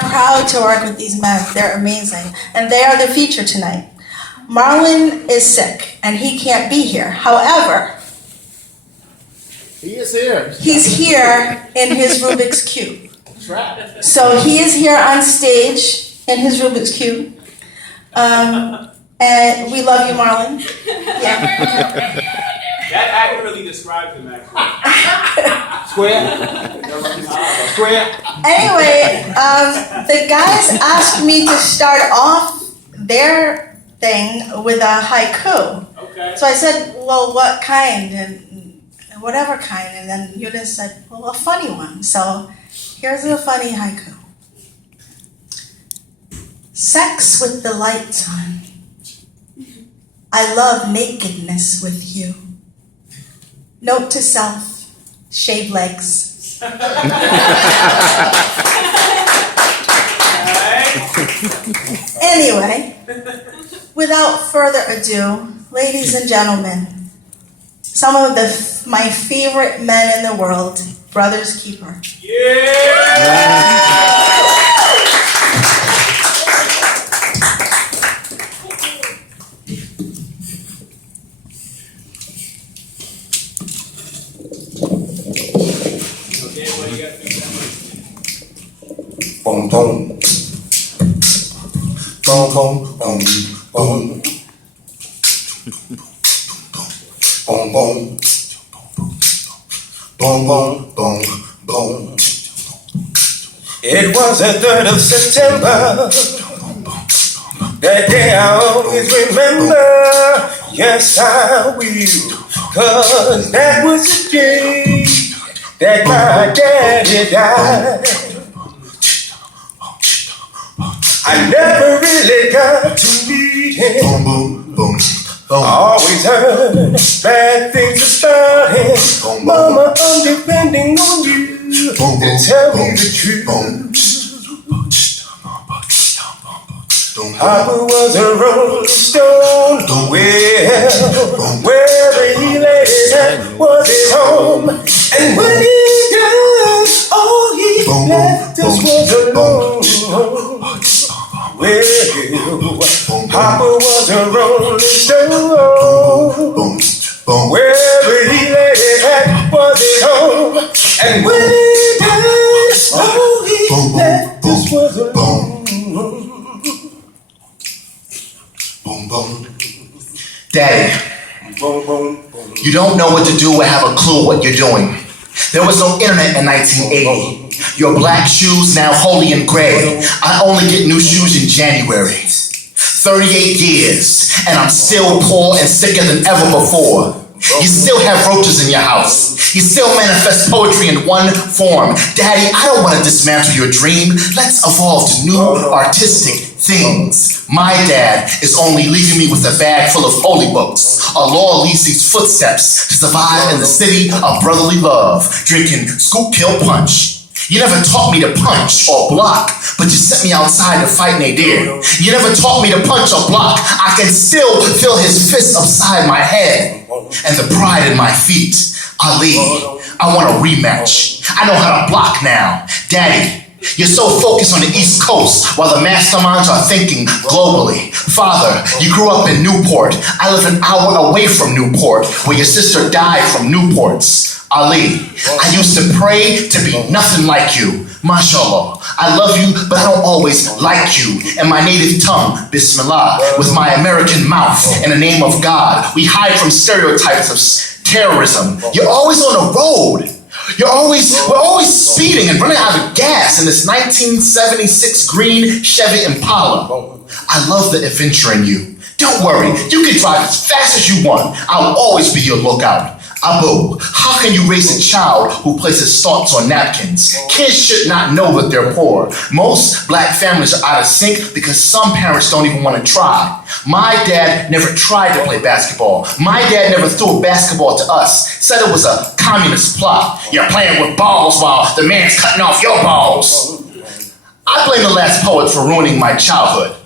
proud to work with these men. They're amazing. And they are the feature tonight. Marlon is sick and he can't be here. However, he is here. He's here in his Rubik's Cube. That's right. So he is here on stage in his Rubik's Cube. And we love you, Marlon. Yeah. That accurately describes him, actually. Square. Anyway, the guys asked me to start off their thing with a haiku. Okay. So I said, well, what kind? And whatever kind. And then Eunice said, well, a funny one. So here's a funny haiku. Sex with the lights on. I love nakedness with you. Note to self, shave legs. Anyway, without further ado, ladies and gentlemen, some of my favorite men in the world, Brothers Keeper. Yeah! Boom, boom. Boom, boom, boom, boom. Boom, boom. Boom, boom, boom, boom. It was the 3rd of September. That day I always remember. Yes, I will. 'Cause that was the day that my daddy died. I never really got to meet him. Boom, boom, boom, boom. I always heard bad things are starting. Mama, I'm depending on you to tell me the truth. Papa was a rolling stone. Well, wherever he laid his head was his home. And when he died, all he left us was alone. Well, Papa was a rolling stone. Wherever he laid his head was his home. And when he died, all he left us was alone. Daddy, you don't know what to do or have a clue what you're doing. There was no internet in 1980. Your black shoes now holy and gray. I only get new shoes in January. 38 years, and I'm still poor and sicker than ever before. You still have roaches in your house. You still manifest poetry in one form. Daddy, I don't want to dismantle your dream. Let's evolve to new artistic things. My dad is only leaving me with a bag full of holy books. A law leads these footsteps to survive in the city of brotherly love, drinking scoop, kill, punch. You never taught me to punch or block, but you sent me outside to fight Nadir. You never taught me to punch or block. I can still feel his fist upside my head and the pride in my feet. Ali, I want a rematch. I know how to block now. Daddy, you're so focused on the East Coast while the masterminds are thinking globally. Father, you grew up in Newport. I live an hour away from Newport, where your sister died from Newports. Ali, I used to pray to be nothing like you. MashaAllah, I love you, but I don't always like you. In my native tongue, Bismillah, with my American mouth, in the name of God, we hide from stereotypes of terrorism. You're always on the road. We're always speeding and running out of gas in this 1976 green Chevy Impala. I love the adventure in you. Don't worry, you can drive as fast as you want. I'll always be your lookout. Abu, how can you raise a child who places thoughts on napkins? Kids should not know that they're poor. Most black families are out of sync because some parents don't even want to try. My dad never tried to play basketball. My dad never threw a basketball to us. Said it was a communist plot. You're playing with balls while the man's cutting off your balls. I blame the last poet for ruining my childhood.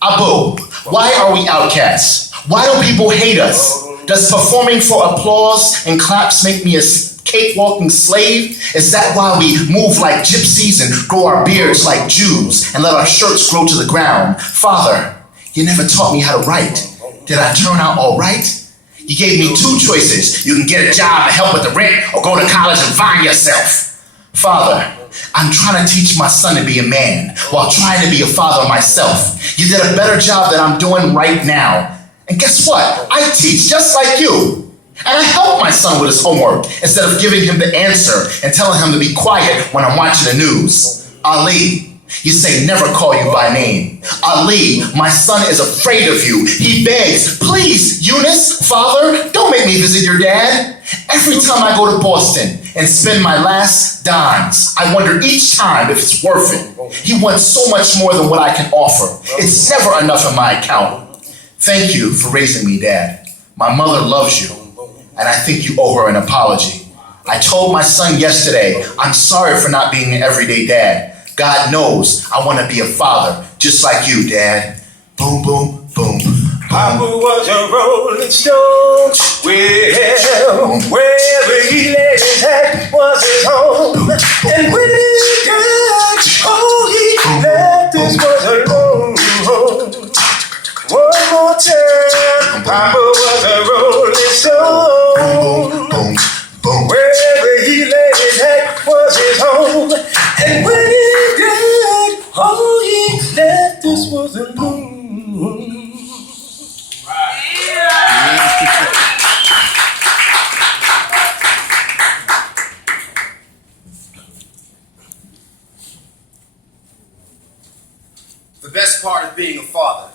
Abu, why are we outcasts? Why do people hate us? Does performing for applause and claps make me a cake-walking slave? Is that why we move like gypsies and grow our beards like Jews and let our shirts grow to the ground? Father, you never taught me how to write. Did I turn out all right? You gave me two choices. You can get a job and help with the rent or go to college and find yourself. Father, I'm trying to teach my son to be a man while trying to be a father myself. You did a better job than I'm doing right now. And guess what? I teach just like you. And I help my son with his homework instead of giving him the answer and telling him to be quiet when I'm watching the news. Ali, you say never call you by name. Ali, my son is afraid of you. He begs, please, Eunice, father, don't make me visit your dad. Every time I go to Boston and spend my last dimes, I wonder each time if it's worth it. He wants so much more than what I can offer. It's never enough in my account. Thank you for raising me, Dad. My mother loves you, and I think you owe her an apology. I told my son yesterday, I'm sorry for not being an everyday dad. God knows I want to be a father, just like you, Dad. Boom, boom, boom. Papa was a rolling stone. Well, wherever he laid his head was his home. And when he died, oh, he left this was a lone home. One more time, Papa was a rolling stone. Boom, boom, boom. Wherever he laid his head was his home. And when he died, oh, he left us was alone. The best part of being a father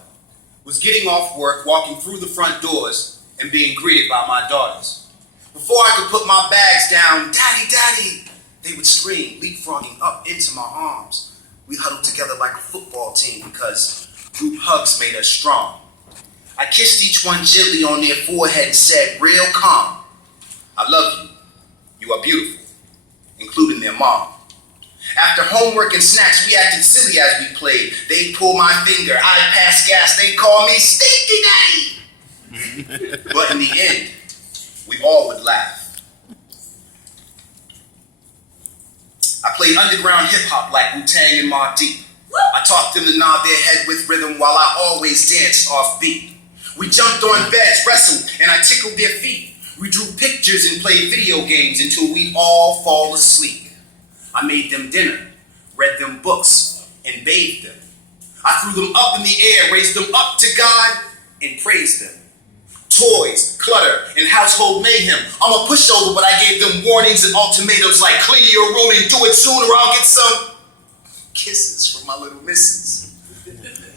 was getting off work, walking through the front doors, and being greeted by my daughters. Before I could put my bags down, "Daddy, Daddy," they would scream, leapfrogging up into my arms. We huddled together like a football team because group hugs made us strong. I kissed each one gently on their forehead and said, real calm, "I love you. You are beautiful," including their mom. After homework and snacks, we acted silly as we played. They'd pull my finger, I'd pass gas, they'd call me Stinky Daddy. But in the end, we all would laugh. I played underground hip-hop like Wu-Tang and Mobb Deep. I taught them to nod their head with rhythm while I always danced off beat. We jumped on beds, wrestled, and I tickled their feet. We drew pictures and played video games until we'd all fall asleep. I made them dinner, read them books, and bathed them. I threw them up in the air, raised them up to God, and praised them. Toys, clutter, and household mayhem. I'm a pushover, but I gave them warnings and ultimatums like clean your room and do it soon or I'll get some kisses from my little missus.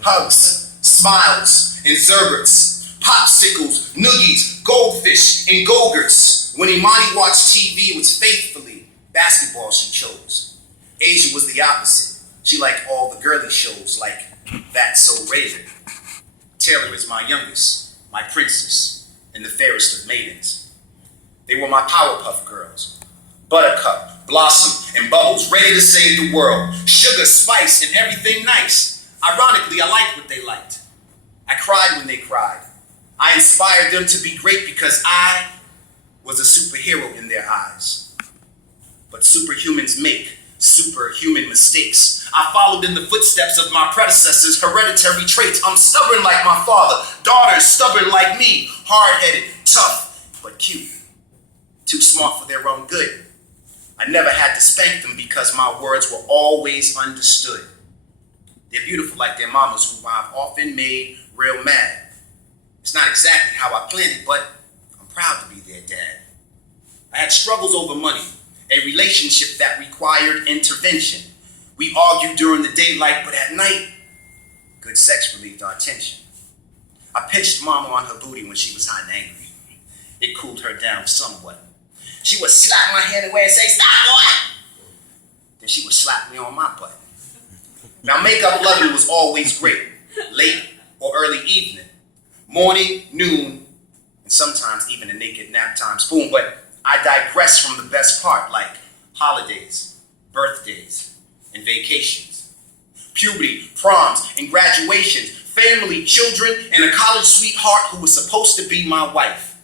Hugs, smiles, and zerberts, popsicles, noogies, goldfish, and go-gurts. When Imani watched TV, it was faithfully basketball she chose. Asia was the opposite. She liked all the girly shows like That's So Raven. Taylor is my youngest, my princess, and the fairest of maidens. They were my Powerpuff Girls. Buttercup, Blossom, and Bubbles, ready to save the world. Sugar, spice, and everything nice. Ironically, I liked what they liked. I cried when they cried. I inspired them to be great because I was a superhero in their eyes. But superhumans make superhuman mistakes. I followed in the footsteps of my predecessors' hereditary traits. I'm stubborn like my father. Daughters stubborn like me. Hard-headed, tough, but cute. Too smart for their own good. I never had to spank them because my words were always understood. They're beautiful like their mamas, who I've often made real mad. It's not exactly how I planned it, but I'm proud to be their dad. I had struggles over money, a relationship that required intervention. We argued during the daylight, but at night, good sex relieved our tension. I pinched Mama on her booty when she was hot and angry. It cooled her down somewhat. She would slap my hand away and say, "Stop, boy!" Then she would slap me on my butt. Now, makeup loving was always great. Late or early evening, morning, noon, and sometimes even a naked nap time spoon. But I digress from the best part, like holidays, birthdays, and vacations. Puberty, proms, and graduations. Family, children, and a college sweetheart who was supposed to be my wife.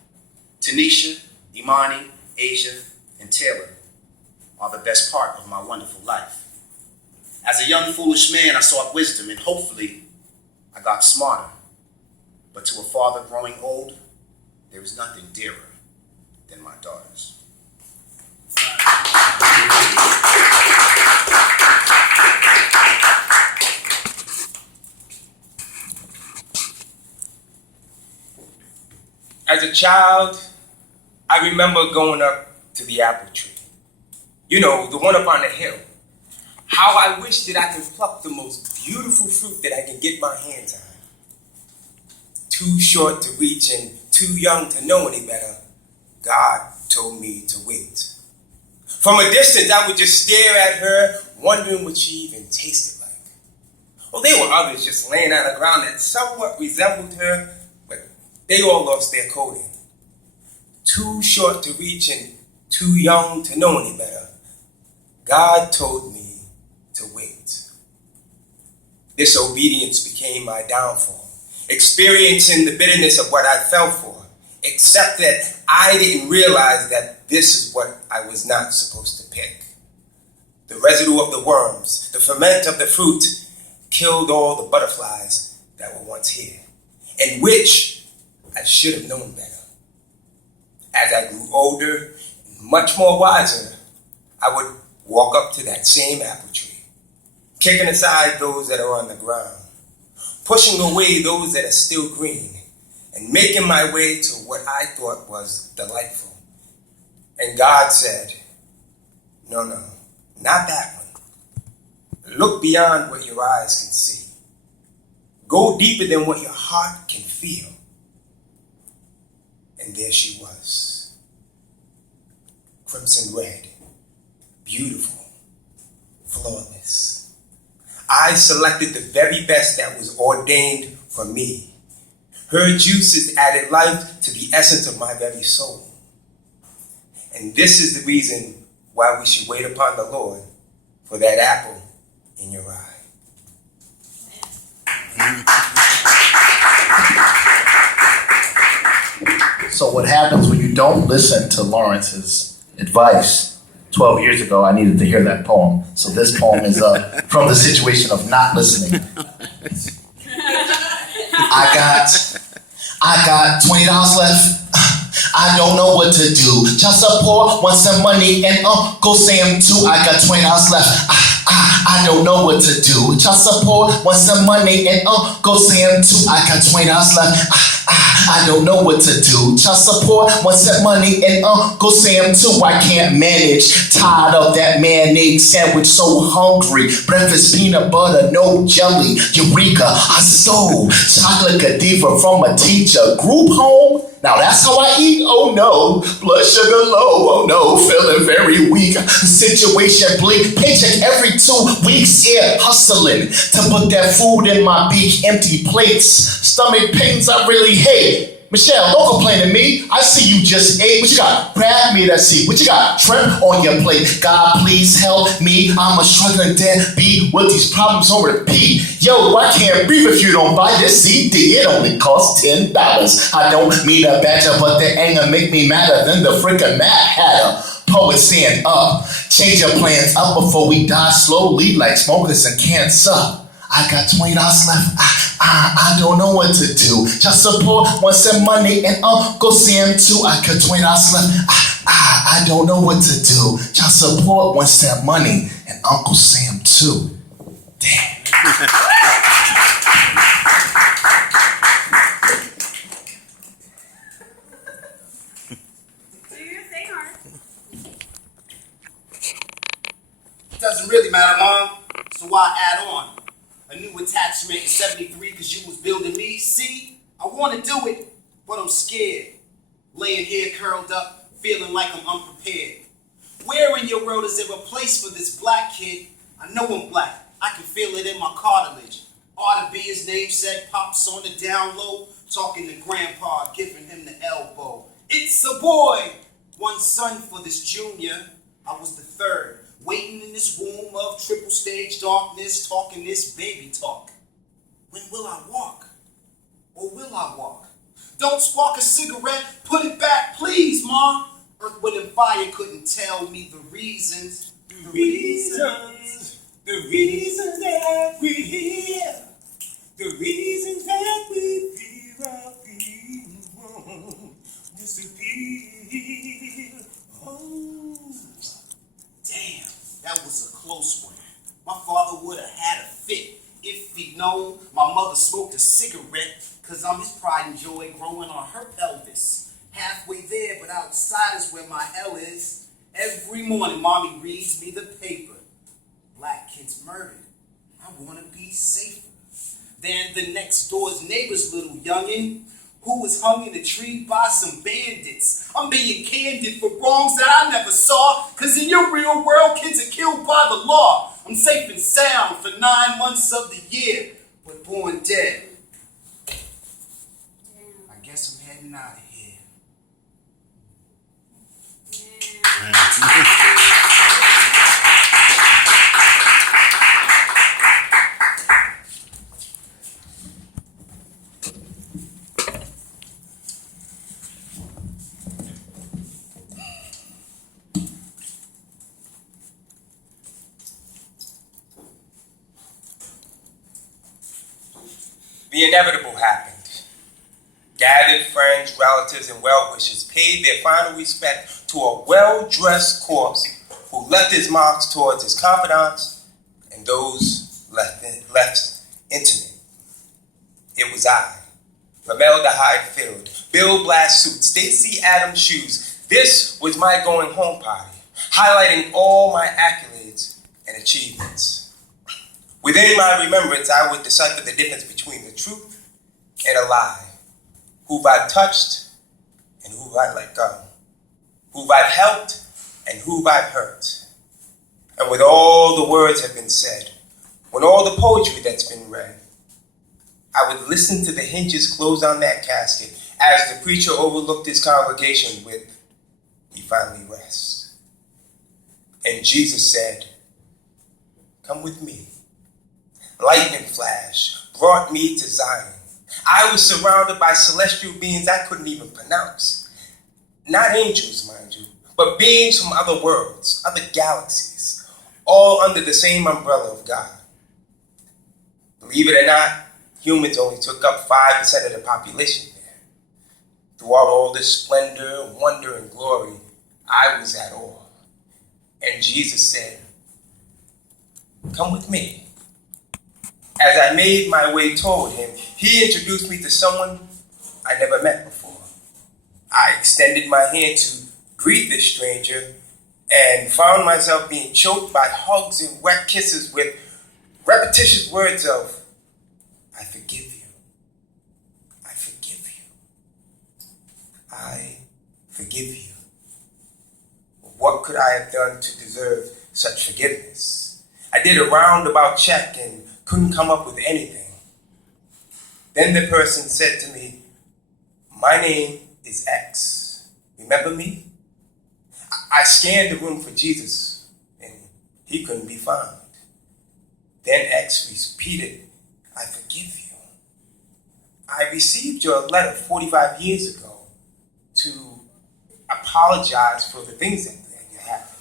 Tanisha, Imani, Asia, and Taylor are the best part of my wonderful life. As a young, foolish man, I sought wisdom, and hopefully, I got smarter. But to a father growing old, there is nothing dearer than my daughters. As a child, I remember going up to the apple tree. You know, the one up on the hill. How I wish that I could pluck the most beautiful fruit that I can get my hands on. Too short to reach and too young to know any better, God told me to wait. From a distance, I would just stare at her, wondering what she even tasted like. Oh, there were others just laying on the ground that somewhat resembled her, but they all lost their coating. Too short to reach and too young to know any better, God told me to wait. Disobedience became my downfall, experiencing the bitterness of what I fell for, except that I didn't realize that this is what I was not supposed to pick. The residue of the worms, the ferment of the fruit, killed all the butterflies that were once here, and which I should have known better. As I grew older and much more wiser, I would walk up to that same apple tree, kicking aside those that are on the ground, pushing away those that are still green, and making my way to what I thought was delightful. And God said, no, not that one. Look beyond what your eyes can see. Go deeper than what your heart can feel. And there she was, crimson red, beautiful, flawless. I selected the very best that was ordained for me. Her juices added life to the essence of my very soul. And this is the reason why we should wait upon the Lord for that apple in your eye. So what happens when you don't listen to Lawrence's advice? 12 years ago, I needed to hear that poem. So this poem is from the situation of not listening. I got $20 left. I don't know what to do. Child support wants some money and Uncle Sam too. I got $20 left. I don't know what to do. Child support wants some money and Uncle Sam too. I got $20 left. I don't know what to do. Child support wants that money and Uncle Sam too. I can't manage. Tired of that mayonnaise sandwich, so hungry. Breakfast peanut butter, no jelly. Eureka, I stole chocolate Godiva from a teacher. Group home? Now that's how I eat? Oh no. Blood sugar low, oh no. Feeling very weak. Situation bleak. Paycheck every 2 weeks. Yeah, hustling to put that food in my beak. Empty plates. Stomach pains I really hate. Michelle, don't complain to me. I see you just ate. What you got? Grab me that seat. What you got? Shrimp on your plate. God, please help me. I'm a struggling deadbeat with these problems on repeat. Yo, I can't breathe if you don't buy this CD. It only costs $10. I don't mean to badger, but the anger make me madder than the freaking Mad Hatter. Poet stand up. Change your plans up before we die slowly like smokers and cancer. I got $20 left. I don't know what to do. Child support wants some money and Uncle Sam too. I got $20 left. I don't know what to do. Child support wants that money and Uncle Sam too. Damn. Doesn't really matter, Mom. So why add on? A new attachment in 73 because you was building me. See, I want to do it, but I'm scared. Laying here curled up, feeling like I'm unprepared. Where in your world is there a place for this black kid? I know I'm black. I can feel it in my cartilage. Ought to be his namesake, pops on the down low, talking to grandpa, giving him the elbow. It's a boy. One son for this junior. I was the third. Waiting in this womb of triple stage darkness, talking this baby talk. When will I walk? Or will I walk? Don't spark a cigarette, put it back, please, Ma. Earth, Wind, and Fire couldn't tell me the reasons. The reasons that we're here, the reasons that we feel our feelings won't disappear. Oh, Damn, that was a close one. My father would have had a fit if he'd known my mother smoked a cigarette, cause I'm his pride and joy growing on her pelvis. Halfway there, but outside is where my hell is. Every morning, mommy reads me the paper. Black kids murdered. I wanna be safer than the next door's neighbor's little youngin' who was hung in a tree by some bandits. I'm being candid for wrongs that I never saw, cause in your real world, kids are killed by the law. I'm safe and sound for 9 months of the year, but born dead. I guess I'm heading out of here. the inevitable happened. Gathered friends, relatives, and well-wishers paid their final respect to a well-dressed corpse who left his marks towards his confidants and those left intimate. It was I, formaldehyde filled, Bill Blass suit, Stacey Adams shoes. This was my going home party, highlighting all my accolades and achievements. Within my remembrance, I would decipher the difference between the truth and a lie. Who I've touched and who I've let go. Who I've helped and who I've hurt. And when all the words have been said, when all the poetry that's been read, I would listen to the hinges close on that casket as the preacher overlooked his congregation with, "He finally rests." And Jesus said, "Come with me." Lightning flash brought me to Zion. I was surrounded by celestial beings I couldn't even pronounce. Not angels, mind you, but beings from other worlds, other galaxies, all under the same umbrella of God. Believe it or not, humans only took up 5% of the population there. Throughout all this splendor, wonder, and glory, I was at awe. And Jesus said, "Come with me." As I made my way toward him, he introduced me to someone I never met before. I extended my hand to greet this stranger and found myself being choked by hugs and wet kisses with repetitious words of, "I forgive you. I forgive you. I forgive you." What could I have done to deserve such forgiveness? I did a roundabout check and couldn't come up with anything. Then the person said to me, "My name is X. Remember me?" I scanned the room for Jesus, and he couldn't be found. Then X repeated, "I forgive you. I received your letter 45 years ago to apologize for the things that happened.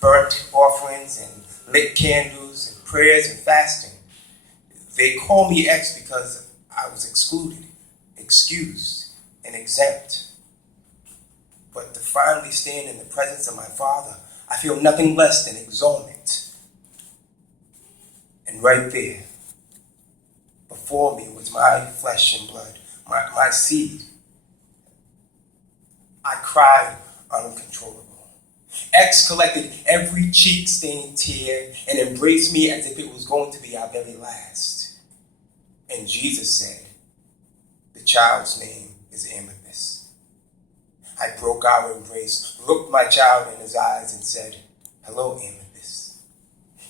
Burnt offerings and lit candles and prayers and fasting. They call me X because I was excluded, excused, and exempt. But to finally stand in the presence of my Father, I feel nothing less than exalted. And right there, before me was my flesh and blood, my seed. I cried uncontrollable. X collected every cheek-stained tear and embraced me as if it was going to be our very last. And Jesus said, "The child's name is Amethyst." I broke our embrace, looked my child in his eyes and said, "Hello, Amethyst."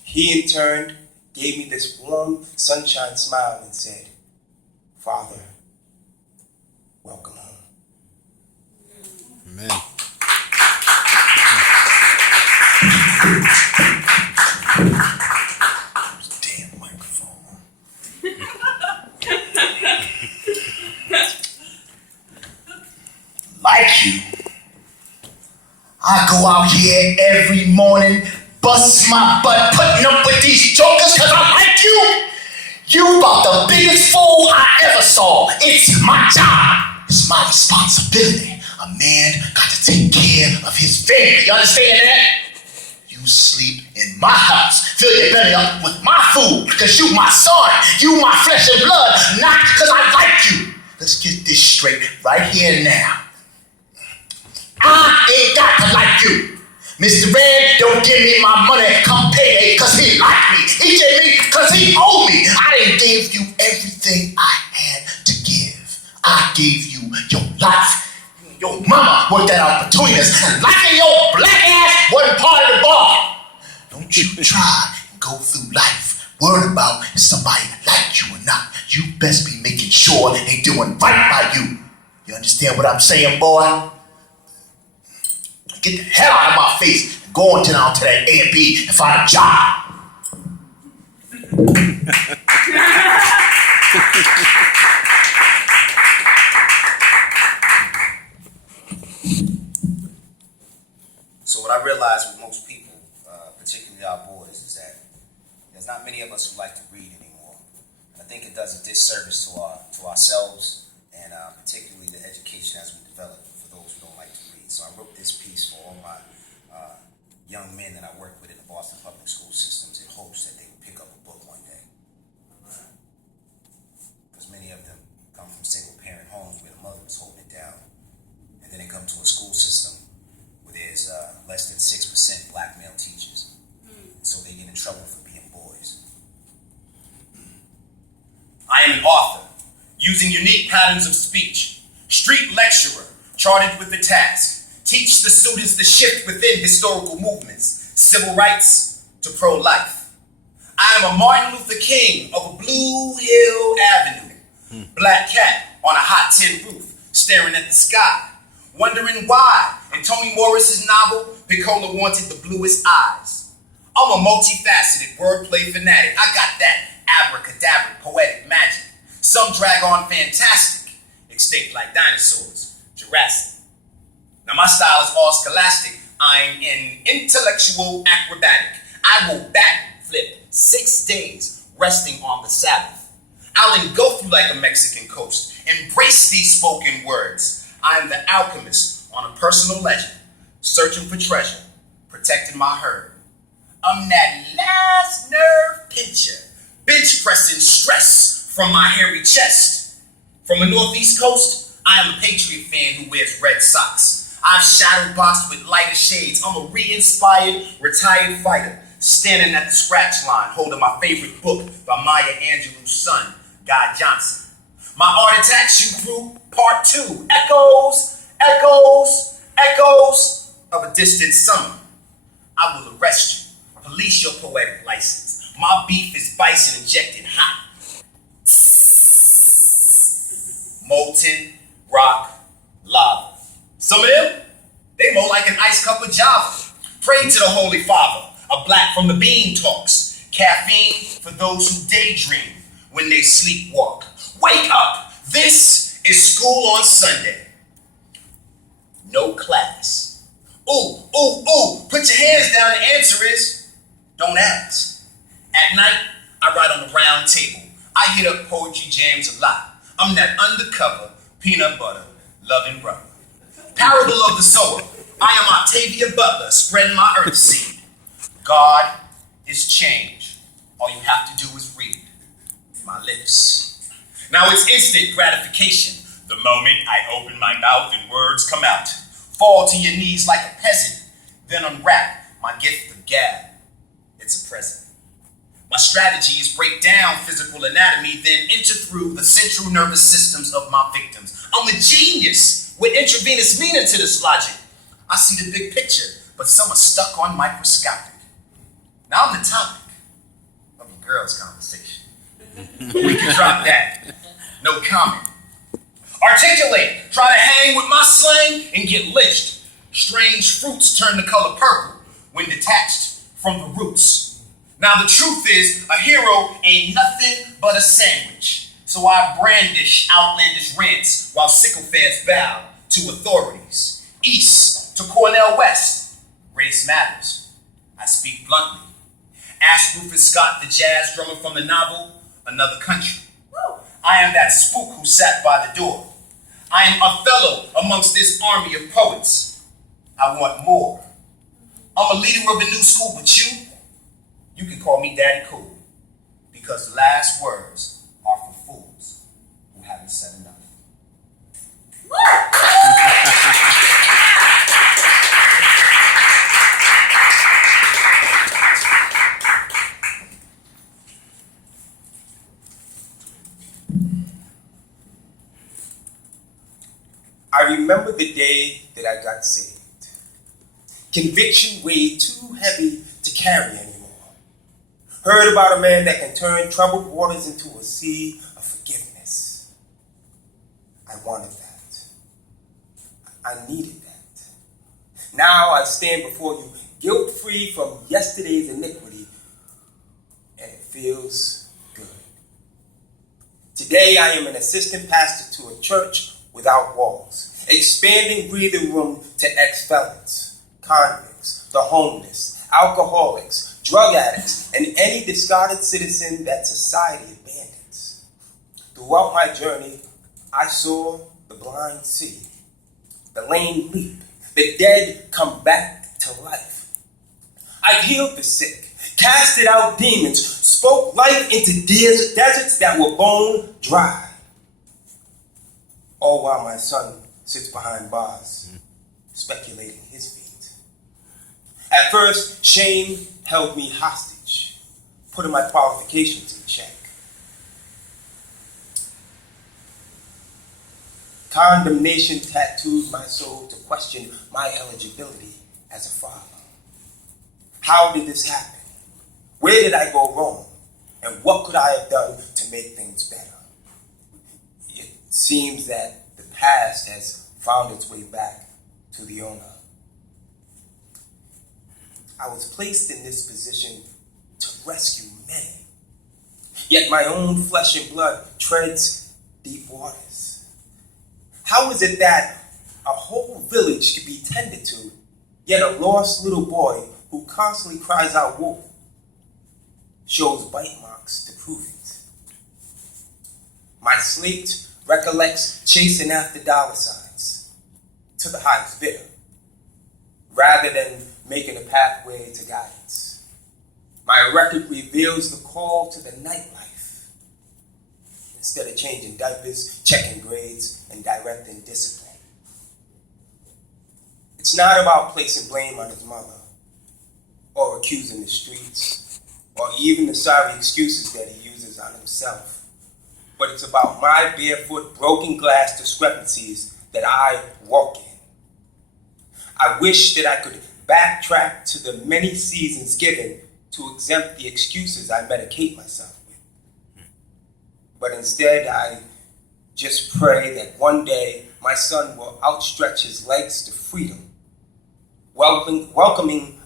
He in turn gave me this warm sunshine smile and said, "Father, welcome home." Amen. Damn microphone. you. I go out here every morning, bust my butt, putting up with these jokers because I like you. You about the biggest fool I ever saw. It's my job. It's my responsibility. A man got to take care of his family. You understand that? You sleep in my house. Fill your belly up with my food because you my son. You my flesh and blood, not because I like you. Let's get this straight right here and now. I ain't got to like you. Mr. Red don't give me my money come payday because he like me. He gave me because he owe me. I didn't give you everything I had to give. I gave you your life. Your mama worked that out between us. And liking your black ass wasn't part of the bargain. Don't you try and go through life worried about if somebody like you or not. You best be making sure they doing right by you. You understand what I'm saying, boy? Get the hell out of my face and go on down to that A&B and find a job. So what I realize with most people, particularly our boys, is that there's not many of us who like to read anymore. And I think it does a disservice to ourselves and particularly the education as we develop for those who don't like to read. So I wrote this piece for all my young men that I work with in the Boston public school systems in hopes that they would pick up a book one day. Because many of them come from single parent homes where the mother is holding it down. And then they come to a school system where there's less than 6% black male teachers. So they get in trouble for being boys. I am an author, using unique patterns of speech, street lecturer, charted with the task. Teach the students the shift within historical movements, civil rights to pro-life. I am a Martin Luther King of a Blue Hill Avenue, black cat on a hot tin roof, staring at the sky, wondering why in Toni Morris's novel, Piccola wanted the bluest eyes. I'm a multifaceted wordplay fanatic. I got that abracadabra poetic magic. Some drag on fantastic, extinct like dinosaurs, Jurassic. Now my style is all scholastic. I'm an intellectual acrobatic. I will backflip 6 days, resting on the Sabbath. I'll engulf you like a Mexican coast. Embrace these spoken words. I am the alchemist on a personal legend, searching for treasure, protecting my herd. I'm that last nerve pincher, bench pressing stress from my hairy chest. From the Northeast coast, I am a Patriot fan who wears red socks. I've shadow boxed with lighter shades. I'm a re-inspired, retired fighter, standing at the scratch line, holding my favorite book by Maya Angelou's son, Guy Johnson. My art attacks you through part 2. Echoes, echoes, echoes of a distant summer. I will arrest you, police your poetic license. My beef is bison injected hot. Molten rock lava. Some of them, they more like an iced cup of Java. Pray to the Holy Father, a black from the bean talks. Caffeine for those who daydream when they sleepwalk. Wake up, this is school on Sunday. No class. Ooh, ooh, ooh, put your hands down, the answer is, don't ask. At night, I write on the round table. I hit up poetry jams a lot. I'm that undercover, peanut butter, loving brother. Parable of the sower. I am Octavia Butler, spreading my earth seed. God is change. All you have to do is read my lips. Now it's instant gratification. The moment I open my mouth and words come out. Fall to your knees like a peasant, then unwrap my gift of gab. It's a present. My strategy is break down physical anatomy, then enter through the central nervous systems of my victims. I'm a genius with intravenous meaning to this logic. I see the big picture, but some are stuck on microscopic. Now I'm the topic of a girl's conversation. We can drop that. No comment. Articulate. Try to hang with my slang and get lynched. Strange fruits turn the color purple when detached from the roots. Now the truth is, a hero ain't nothing but a sandwich. So I brandish outlandish rants while sycophants bow to authorities. East to Cornell West, race matters. I speak bluntly. Ask Rufus Scott, the jazz drummer from the novel Another Country. I am that spook who sat by the door. I am Othello amongst this army of poets. I want more. I'm a leader of a new school, but you can call me Daddy Cool, because the last words are for fools who haven't said enough. I remember the day that I got saved. Conviction weighed too heavy to carry anymore. Heard about a man that can turn troubled waters into a sea of forgiveness. I wanted that. I needed that. Now I stand before you guilt-free from yesterday's iniquity, and it feels good. Today I am an assistant pastor to a church without walls, expanding breathing room to ex-felons, convicts, the homeless, alcoholics, drug addicts, and any discarded citizen that society abandons. Throughout my journey, I saw the blind see, the lame leap, the dead come back to life. I healed the sick, casted out demons, spoke life into deserts that were bone dry. All while my son sits behind bars, speculating his fate. At first, shame held me hostage, putting my qualifications in check. Condemnation tattooed my soul to question my eligibility as a father. How did this happen? Where did I go wrong? And what could I have done to make things better? It seems that the past has found its way back to the owner. I was placed in this position to rescue many. Yet my own flesh and blood treads deep waters. How is it that a whole village can be tended to, yet a lost little boy who constantly cries out wolf shows bite marks to prove it? My slate recollects chasing after dollar signs to the highest bidder, rather than making a pathway to guidance. My record reveals the call to the nightlife, instead of changing diapers, checking grades, and directing discipline. It's not about placing blame on his mother, or accusing the streets, or even the sorry excuses that he uses on himself. But it's about my barefoot, broken glass discrepancies that I walk in. I wish that I could backtrack to the many seasons given to exempt the excuses I medicate myself with. But instead, I just pray that one day my son will outstretch his legs to freedom, welcoming